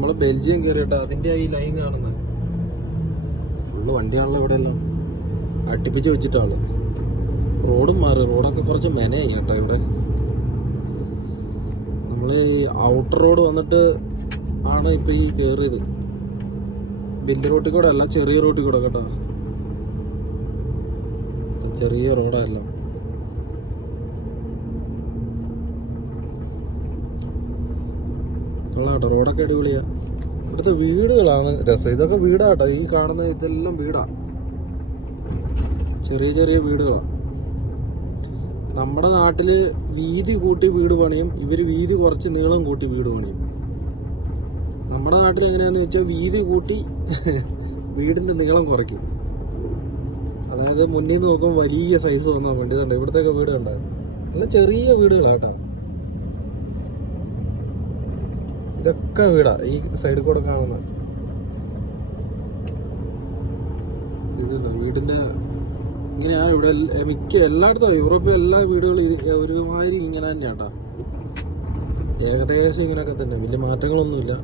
നമ്മള് ബെൽജിയം കയറിയിട്ട് അതിന്റെ ഈ ലൈൻ കാണുന്നത് ഫുള്ള് വണ്ടിയാണല്ലോ ഇവിടെ എല്ലാം അടുപ്പിച്ച് വെച്ചിട്ടാണ്. റോഡും മാറി, റോഡൊക്കെ കുറച്ച് മെനയായി കേട്ടോ ഇവിടെ. നമ്മൾ ഈ ഔട്ടർ റോഡ് വന്നിട്ട് ആണ് ഇപ്പൊ ഈ കയറിയത്. വലിയ റോട്ടിൽ കൂടെ അല്ല, ചെറിയ റോട്ടിൽ കൂടെ കേട്ടോ. ചെറിയ റോഡല്ല. കേട്ടോ റോഡൊക്കെ അടിപൊളിയാ. ഇവിടുത്തെ വീടുകളാണ് രസം. ഇതൊക്കെ വീടാട്ടോ, ഈ കാണുന്ന ഇതെല്ലാം വീടാ, ചെറിയ ചെറിയ വീടുകളാണ്. നമ്മുടെ നാട്ടില് വീതി കൂട്ടി വീട് പണിയും, ഇവര് വീതി കുറച്ച് നീളം കൂട്ടി വീട് പണിയും. നമ്മുടെ നാട്ടിൽ എങ്ങനെയാന്ന് വെച്ചാൽ വീതി കൂട്ടി വീടിന്റെ നീളം കുറയ്ക്കും. അതായത് മുന്നിൽ നിന്ന് നോക്കുമ്പോൾ വലിയ സൈസ് വന്നാൽ വേണ്ടി. ഇതുണ്ട് ഇവിടത്തെയൊക്കെ വീട് കണ്ടായിരുന്നു, നല്ല ചെറിയ വീടുകളാട്ടോ. ഇതൊക്കെ വീടാ ഈ സൈഡിൽ കൂടെ കാണുന്നത്. ഇതുണ്ട് വീടിന്റെ ഇങ്ങനെയാണ് ഇവിടെ മിക്ക എല്ലായിടത്തും. യൂറോപ്പിലെ എല്ലാ വീടുകളും ഒരുമാതിരി ഇങ്ങനെ തന്നെയാട്ടാ, ഏകദേശം ഇങ്ങനെയൊക്കെ തന്നെ, വലിയ മാറ്റങ്ങളൊന്നുമില്ല.